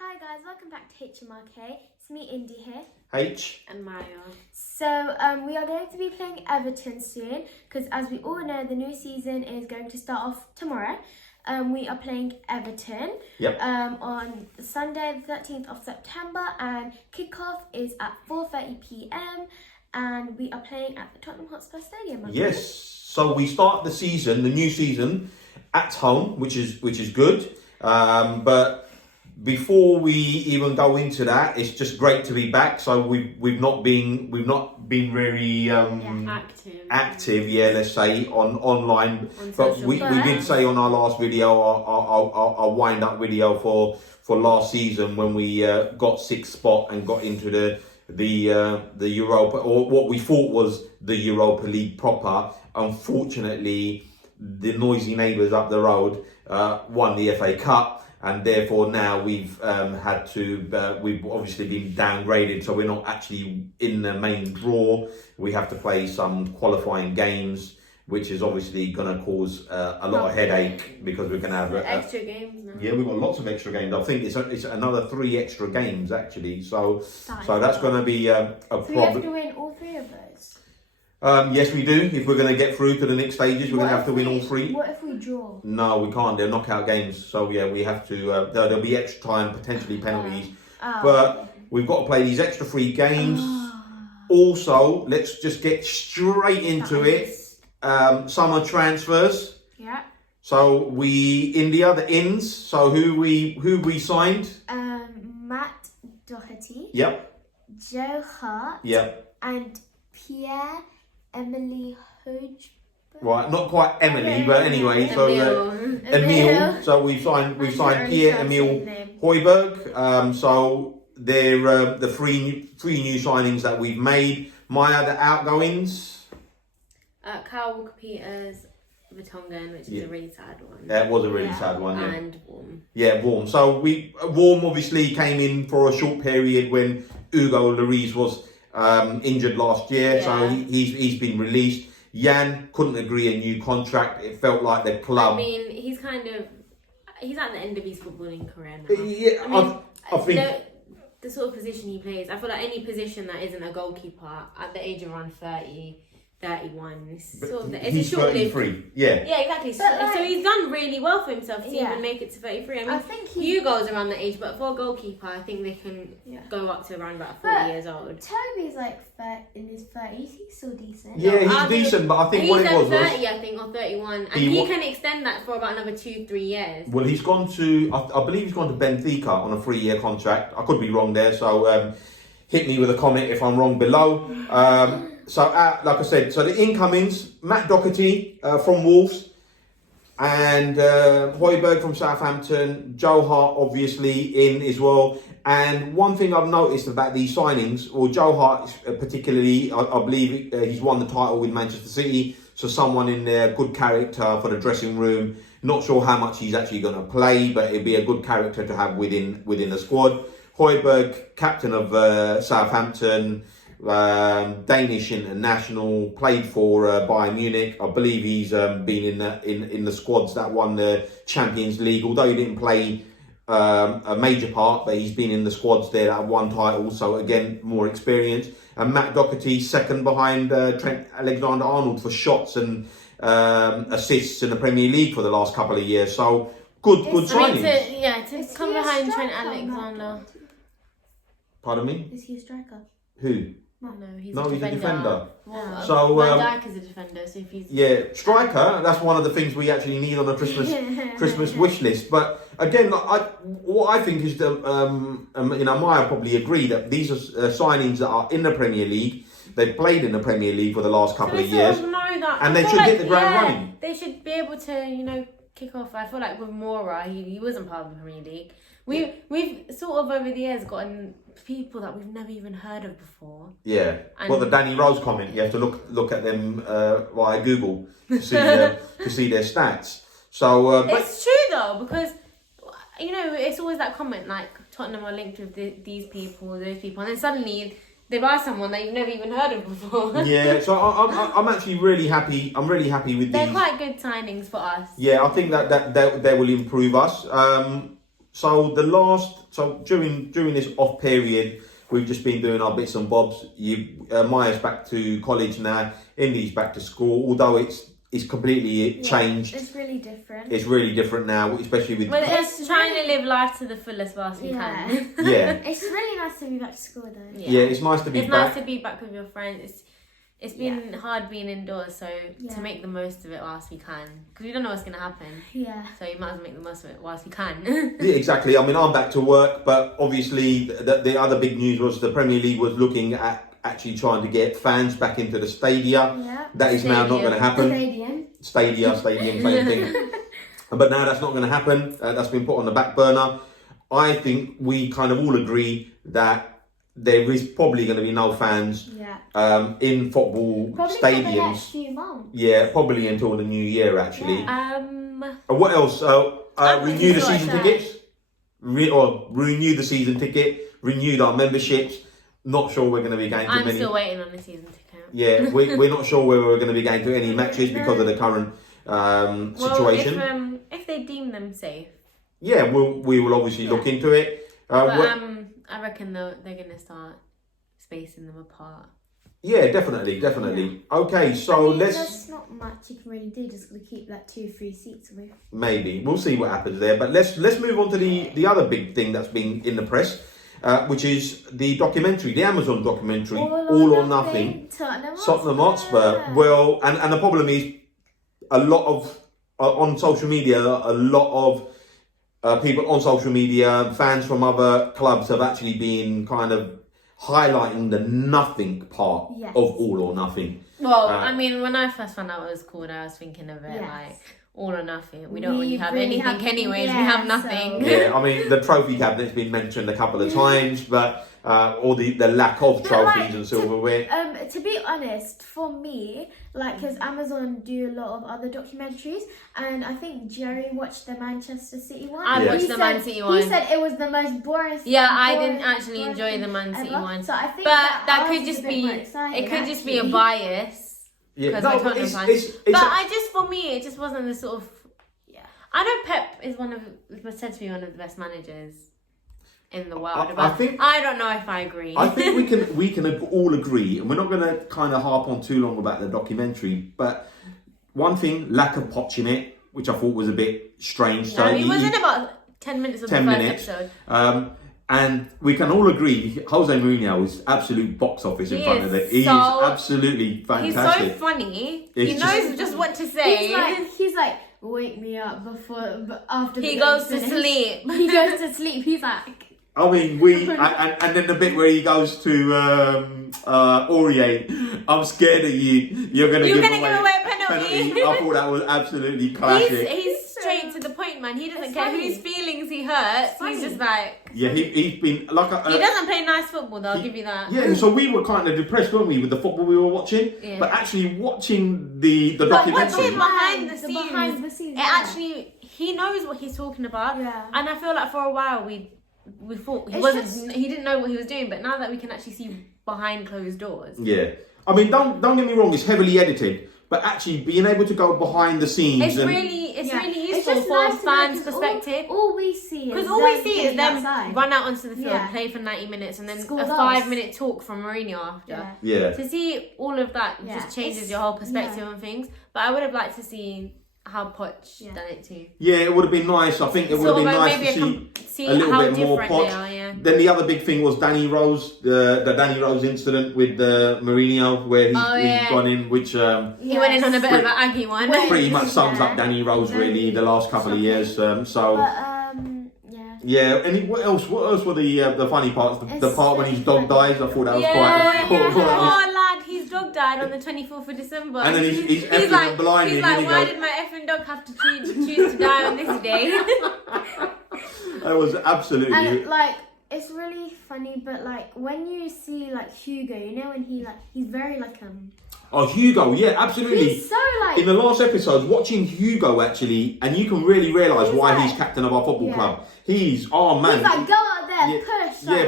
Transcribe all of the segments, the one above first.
Hi guys, welcome back to HMRK. It's me, Indy here. H. And Maya. So we are going to be playing Everton soon because as we all know, the new season is going to start off tomorrow. We are playing Everton on Sunday the 13th of September and kickoff is at 4:30 p.m. and we are playing at the Tottenham Hotspur Stadium. Yes, so we start the season, the new season, at home, which is good. But before we even go into that, it's just great to be back. So we've not been very active, let's say online. But we did say on our last video, our wind up video for last season when we got sixth spot and got into the Europa, or what we thought was the Europa League proper. Unfortunately, the noisy neighbours up the road won the FA Cup. And therefore now we've had to, we've obviously been downgraded, so we're not actually in the main draw. We have to play some qualifying games, which is obviously going to cause a lot of headache because we're going to have extra games now. Yeah, we've got lots of extra games. I think it's another 3 extra games actually. So that's going to be a problem. So we have to win all 3 of those. Yes, we do. If we're going to get through to the next stages, we're going to have to win all 3. What if we draw? No, we can't. They're knockout games. So, yeah, we have to... there'll be extra time, potentially penalties. But we've got to play these extra 3 games. Also, let's just get straight into it. Summer transfers. Yeah. So, India, the ins. So, who we signed? Matt Doherty. Yep. Joe Hart. Yep. And Pierre-Emile Højbjerg. Right, not quite Emily, but anyway, so Emile. So we've signed Pierre-Emile Højbjerg. So they're the three new signings that we've made. Maya, the outgoings. Kyle Walker-Peters, Vertonghen, which is a really sad one. Yeah, it was a really sad one. Yeah. And Warm. Yeah, Warm. So Warm obviously came in for a short period when Hugo Lloris was injured last year, so he's been released. Jan couldn't agree a new contract. It felt like the club. I mean, he's at the end of his footballing career now. Yeah, I think the sort of position he plays. I feel like any position that isn't a goalkeeper at the age of around 30, 31, he's 33. Yeah. Yeah, exactly. So he's done really well for himself to even make it to 33. I mean, think Hugo's around that age, but for a goalkeeper, I think they can go up to around about 40 years old. Toby's like in his 30s. He's still decent. Yeah, he's decent, but I think what it was 30, I think, or 31, and he can extend that for about another 2-3 years. Well, he's gone to, I believe he's gone to Benfica on a 3-year contract. I could be wrong there, so hit me with a comment if I'm wrong below. So, like I said, so the incomings, Matt Doherty from Wolves and Højbjerg from Southampton, Joe Hart obviously in as well. And one thing I've noticed about these signings, or Joe Hart particularly, I believe he's won the title with Manchester City, so someone in there, good character for the dressing room. Not sure how much he's actually going to play, but it'd be a good character to have within the squad. Højbjerg, captain of Southampton, Danish international, played for Bayern Munich. I believe he's been in the squads that won the Champions League, although he didn't play a major part, but he's been in the squads there that won titles, so again more experience. And Matt Doherty second behind Trent Alexander-Arnold for shots and assists in the Premier League for the last couple of years, so good signings. To come behind Trent Alexander. Pardon me? Is he a striker? Who? No, he's a defender. Well, so Van Dijk is a defender, so if he's striker, that's one of the things we actually need on the Christmas wish list. But again, what I think is Maya probably agree that these are signings that are in the Premier League. They've played in the Premier League for the last couple of years, and they should hit the ground running. They should be able to, kick off. I feel like with Mora, he wasn't part of the Premier League. We've sort of over the years gotten people that we've never even heard of before. Yeah. Well, the Danny Rose comment, you have to look at them via Google to see their stats. So it's true though, because it's always that comment like Tottenham are linked with these people, those people, and then suddenly they buy someone that you've never even heard of before. Yeah, so I'm actually really happy. I'm really happy with these. They're quite good signings for us. Yeah, I think that they will improve us. So during this off period, we've just been doing our bits and bobs. Maya's back to college now. Indy's back to school. Although it's completely changed. It's really different. It's really different now, especially with. But it's trying to live life to the fullest whilst we can. Yeah. It's really nice to be back to school though. Yeah, it's nice to be back. It's nice to be back with your friends. It's been hard being indoors, so to make the most of it whilst we can, because we don't know what's going to happen. Yeah. So you might as well make the most of it whilst we can. Yeah, exactly. I mean, I'm back to work, but obviously the other big news was the Premier League was looking at actually trying to get fans back into the stadia. Yeah. That is now not going to happen. Stadium, same thing. But now that's not going to happen. That's been put on the back burner. I think we kind of all agree that there is probably going to be no fans in football probably stadiums. For the next few months. Yeah, probably until the new year actually. What else? Renew the season tickets. Renew the season ticket. Renewed our memberships. Not sure we're going to be going to I'm many. still waiting on the season ticket. Yeah, we're not sure whether we're going to be going to any matches because of the current situation. Well, if they deem them safe. Yeah, we will obviously look into it. I reckon they're going to start spacing them apart. Yeah, definitely. Okay, so there's not much you can really do. Just gotta keep like 2-3 seats away. Maybe we'll see what happens there. But let's move on to the other big thing that's been in the press, which is the documentary, the Amazon documentary, All or Nothing. Tottenham Hotspur. Well, and the problem is a lot of on social media, a lot of people on social media, fans from other clubs have actually been kind of highlighting the nothing part of All or Nothing. Well, I mean, when I first found out what it was called, I was thinking of it like all or nothing. We don't really have anything anyways. We have nothing. Yeah, I mean, the trophy cabinet's been mentioned a couple of times, but or the lack of trophies and silverware. To be honest, for me, like, because Amazon do a lot of other documentaries, and I think Jerry watched the Manchester City one. I watched the Man City one. He said it was the most boring. I didn't actually enjoy the Man City one. So I think that could just be it could just be a bias. Yeah, no, for me, it just wasn't the sort of. Yeah, I know Pep is was said to be one of the best managers in the world. I don't know if I agree. I think we can all agree, and we're not going to kind of harp on too long about the documentary. But one thing, lack of Poch in it, which I thought was a bit strange. Yeah, so he was in about 10 minutes of the first episode. And we can all agree, Jose Mourinho is absolute box office in front of it. He is absolutely fantastic. He's so funny. He knows just what to say. He's like, wake me up after he goes to sleep. He goes to sleep. He's like. I mean, and then the bit where he goes to Aurier, I'm scared of you. You're going to give away a penalty. I thought that was absolutely classic. He's straight to the point, man. He doesn't care whose feelings he hurts. He's just like... Yeah, he's been... he doesn't play nice football, though, I'll give you that. Yeah, so we were kind of depressed, weren't we, with the football we were watching? Yeah. But actually watching the documentary... Behind the scenes. It actually... He knows what he's talking about. Yeah. And I feel like for a while we thought he didn't know what he was doing, but now that we can actually see behind closed doors. Yeah. I mean, don't get me wrong, it's heavily edited, but actually being able to go behind the scenes it's really useful for fans' perspective. All we see is them run out onto the field, play for 90 minutes, and then a 5-minute talk from Mourinho after. Yeah. To see all of that just changes your whole perspective on things. But I would have liked to see how Poch done it too. Yeah, it would have been nice. I think it would have been nice to see a little bit more Poch. Then the other big thing was Danny Rose, the Danny Rose incident with Mourinho, where he's gone in, which he went in on a bit of an Aggie one. Pretty much sums up Danny Rose really the last couple of years. Yeah, and what else were the funny parts? The part when his dog dies, I thought that was quite cool. Oh lad, his dog died on the 24th of December. And then he's effing blinding. He's like, why did my effing dog have to choose to die on this day? That was absolutely... And it's really funny, but when you see Hugo, you know, when he's very Oh, Hugo, yeah, absolutely. He's so in the last episode, watching Hugo actually, and you can really realise why he's captain of our football club. He's our man. He's like, go out there,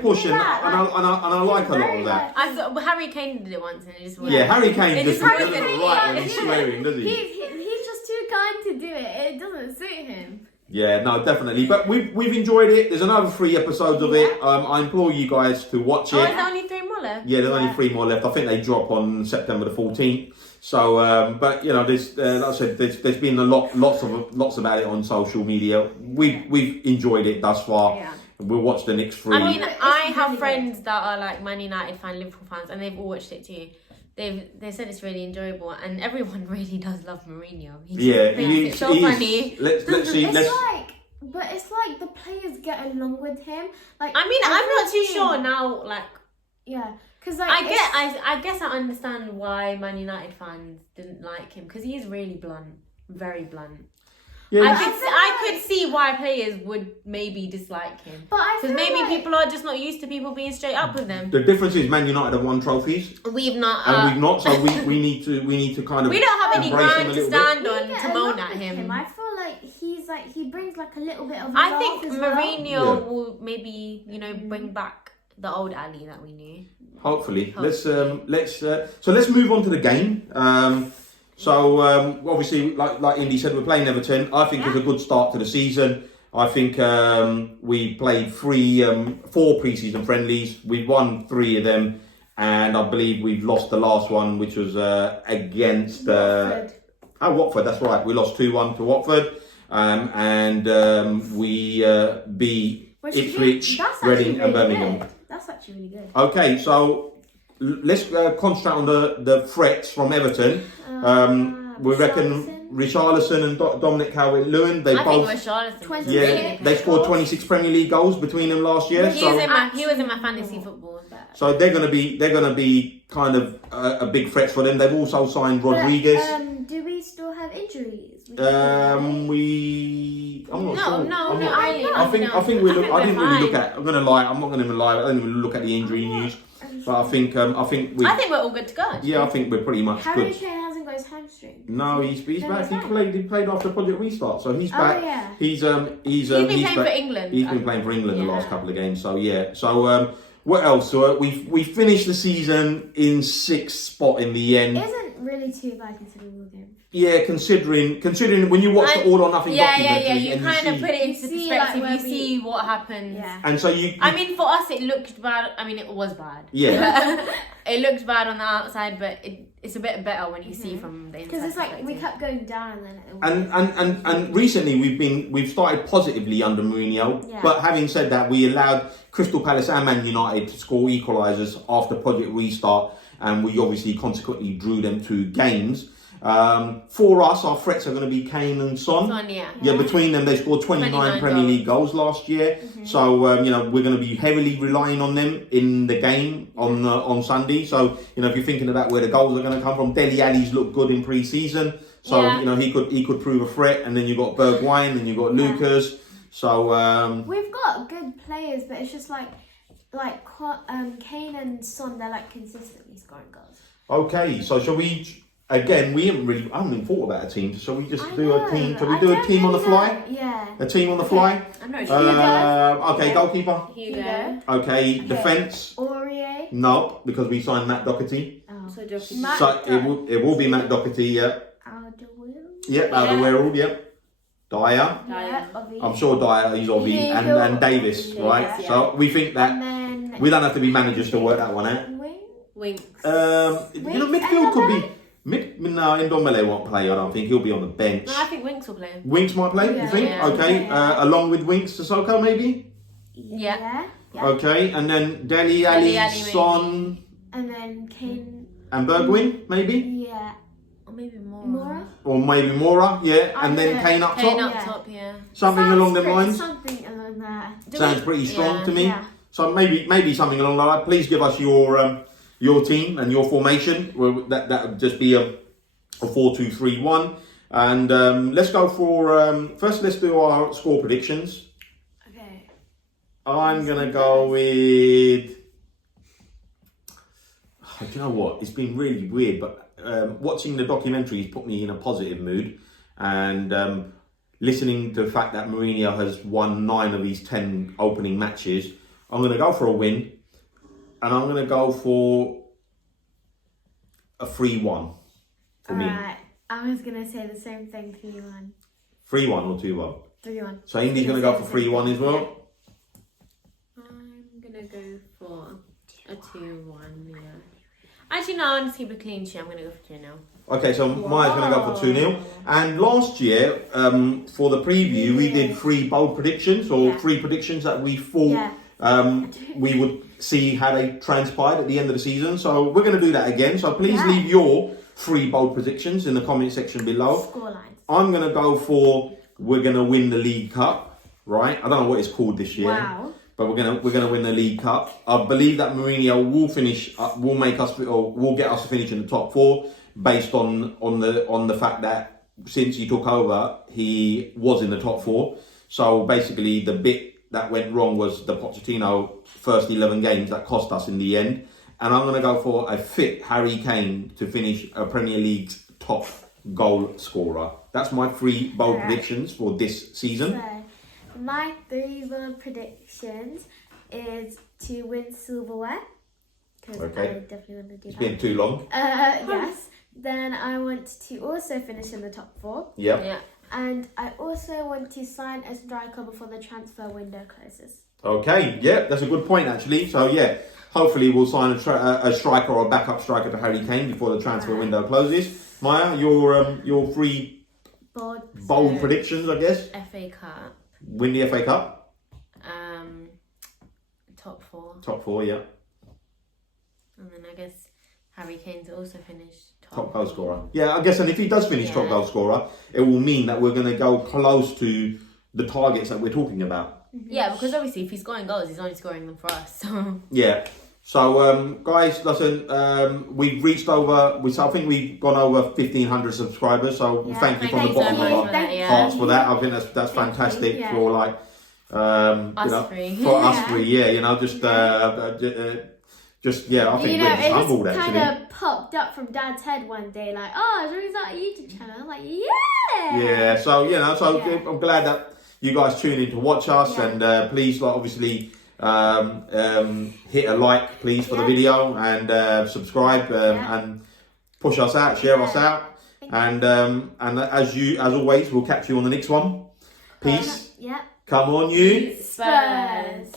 push. Push, and I like a lot of that. I thought Harry Kane did it once, and it just worked. Yeah, Harry Kane just doesn't right when he's swearing, does he? He's just too kind to do it. It doesn't suit him. Yeah, no, definitely. But we've enjoyed it. There's another 3 episodes of it. I implore you guys to watch it. Oh, is there only 3 more left? Yeah, there's only 3 more left. I think they drop on September the 14th. So, but you know, there's like I said, there's been lots about it on social media. We've enjoyed it thus far. Yeah. We'll watch the next 3. I mean, I have friends that are like Man United fan, Liverpool fans, and they've all watched it too. They said it's really enjoyable, and everyone really does love Mourinho. It's so funny. Let's see. But it's like the players get along with him. Like, I mean, I'm not too sure now. Like, yeah, because like I guess I understand why Man United fans didn't like him, because he's really blunt, very blunt. Yeah, I could see why players would maybe dislike him. But I because maybe people are just not used to people being straight up with them. The difference is Man United have won trophies. We've not, and we've not. So we need to kind of. We don't have any ground to stand on to moan at him. I feel like he brings like a little bit of. I think Mourinho well. will maybe bring back the old Ali that we knew. Hopefully. Let's move on to the game. So obviously, like Indy said, we're playing Everton. I think it's a good start to the season. I think we played 4 pre-season friendlies. We've won 3 of them, and I believe we've lost the last one, which was against Watford. That's right. We lost 2-1 to Watford, and we beat Ipswich, Reading, and Birmingham. Good. That's actually really good. Okay, so let's concentrate on the threats from Everton. We reckon Richarlison and Dominic Calvert-Lewin. They both. They scored 26 Premier League goals between them last year. He was in my fantasy football. So they're gonna be kind of a big threat for them. They've also signed Rodriguez. Do we still have injuries? I'm not sure. No. I think we look. I didn't really look at. I'm gonna lie. I'm not gonna even lie. I didn't even look at the injury news. But I think we're all good to go. Yeah, I think we're pretty much Harry good. Kane hasn't got his hamstring. No, he's back. He played after Project Restart, so he's back. Yeah. He's been playing for England. He's been playing for England the last couple of games. So yeah. So what else? So we finished the season in 6th spot in the end. It isn't really too bad considering all games. Yeah, considering when you watch the All or Nothing documentary, you kind of put it into perspective. You see what happened. Yeah. And so you. I mean, for us, it looked bad. I mean, it was bad. Yeah. It looked bad on the outside, but it's a bit better when you see from the inside. Because it's like we kept going down and then. And recently we've started positively under Mourinho. Yeah. But having said that, we allowed Crystal Palace and Man United to score equalisers after Project Restart, and we obviously consequently drew them 2 games. For us, our threats are going to be Kane and Son. Yeah, between them, they scored 29 Premier League goals last year. Mm-hmm. So, we're going to be heavily relying on them in the game on Sunday. So, if you're thinking about where the goals are going to come from, Dele Alli's looked good in pre-season. So, he could prove a threat. And then you've got Bergwijn, and you've got Lucas. So, we've got good players, but it's just like Kane and Son, they're like consistently scoring goals. Okay, so shall we... Again, I haven't even thought about a team. So shall we just do a team? Shall we do a team on the fly? Yeah. A team on the fly? I'm not sure. Okay, goalkeeper. Hugo. Okay, defence. Aurier. No, because we signed Matt Doherty. Oh. So it will be Matt Doherty, yeah. Alderweireld. Yep, Alderweireld, yep. Dyer. Yeah, I'm sure Dyer is Ovi. And Davis, right? Yeah. So we think that we don't have to be managers to work that one out. Winks. Midfield could be... No, Ndombele won't play, I don't think. He'll be on the bench. No, I think Winks will play. Winks might play, you think? Yeah. Okay, along with Winks, Sissoko maybe? Yeah. Okay, and then Dele Alli, Son... And then Kane... And Bergwijn, maybe? Yeah. Or maybe Mora. Or maybe Mora, yeah. And then Kane up top? Kane up top, yeah. Something along them lines? Something along that. Sounds pretty strong to me. Yeah. So maybe something along that line. Please give us your team and your formation. That would just be a 4-2-3-1. And let's go for first. Let's do our score predictions. Okay. I'm gonna go with. Do you know what? It's been really weird, but watching the documentary has put me in a positive mood, and listening to the fact that Mourinho has won 9 of his 10 opening matches, I'm gonna go for a win. And I'm going to go for a 3-1 for me. Alright, I was going to say the same thing for you, man. 3-1 or 2-1? 3-1. So Indy's going to go for 3-1 as well. I'm going to go for a 2-1, yeah. Actually, no, I'm just keep a clean sheet. I'm going to go for 2-0. Okay, so Maya's going to go for 2-0. And last year, for the preview, we did 3 bold predictions, or 3 predictions that we thought we would see how they transpired at the end of the season. So we're going to do that again. So please leave your 3 bold predictions in the comment section below. Scorelines. I'm going to go for we're going to win the League Cup, right? I don't know what it's called this year. Wow. But we're gonna win the League Cup. I believe that Mourinho will finish, will get us to finish in the top 4, based on the fact that since he took over, he was in the top 4. So basically, the bit that went wrong was the Pochettino first 11 games that cost us in the end. And I'm gonna go for a fit Harry Kane to finish a Premier League's top goal scorer. That's my 3 bold predictions for this season. So, my 3 bold predictions is to win silverware. Because I definitely want to do that. It's been too long. Yes. Then I want to also finish in the top 4. Yeah. And I also want to sign a striker before the transfer window closes. Okay, yeah, that's a good point actually. So yeah, hopefully we'll sign a striker or a backup striker to Harry Kane before the transfer window closes. Maya, your 3 bold predictions, I guess. FA Cup. Win the FA Cup. Top 4. Top 4, yeah. And then I guess Harry Kane's also finished top goal scorer. Yeah, I guess, and if he does finish top goal scorer, it will mean that we're going to go close to the targets that we're talking about. Yeah, because obviously if he's scoring goals, he's only scoring them for us. So. Yeah. So, guys, listen, we've reached over, I think we've gone over 1,500 subscribers. So thank you from the bottom of our hearts for that. I think that's fantastic for like, us three. For us 3, yeah, you know, just I think we're just humbled actually. It kind of popped up from Dad's head one day, like, oh, should we start a YouTube channel? I'm like, yeah. Yeah, so I'm glad that you guys tune in to watch us, and please, like, obviously, hit a like, please, for the video, and subscribe, and push us out, share us out, and as always, we'll catch you on the next one. Peace. Yeah. Come on, you Spurs.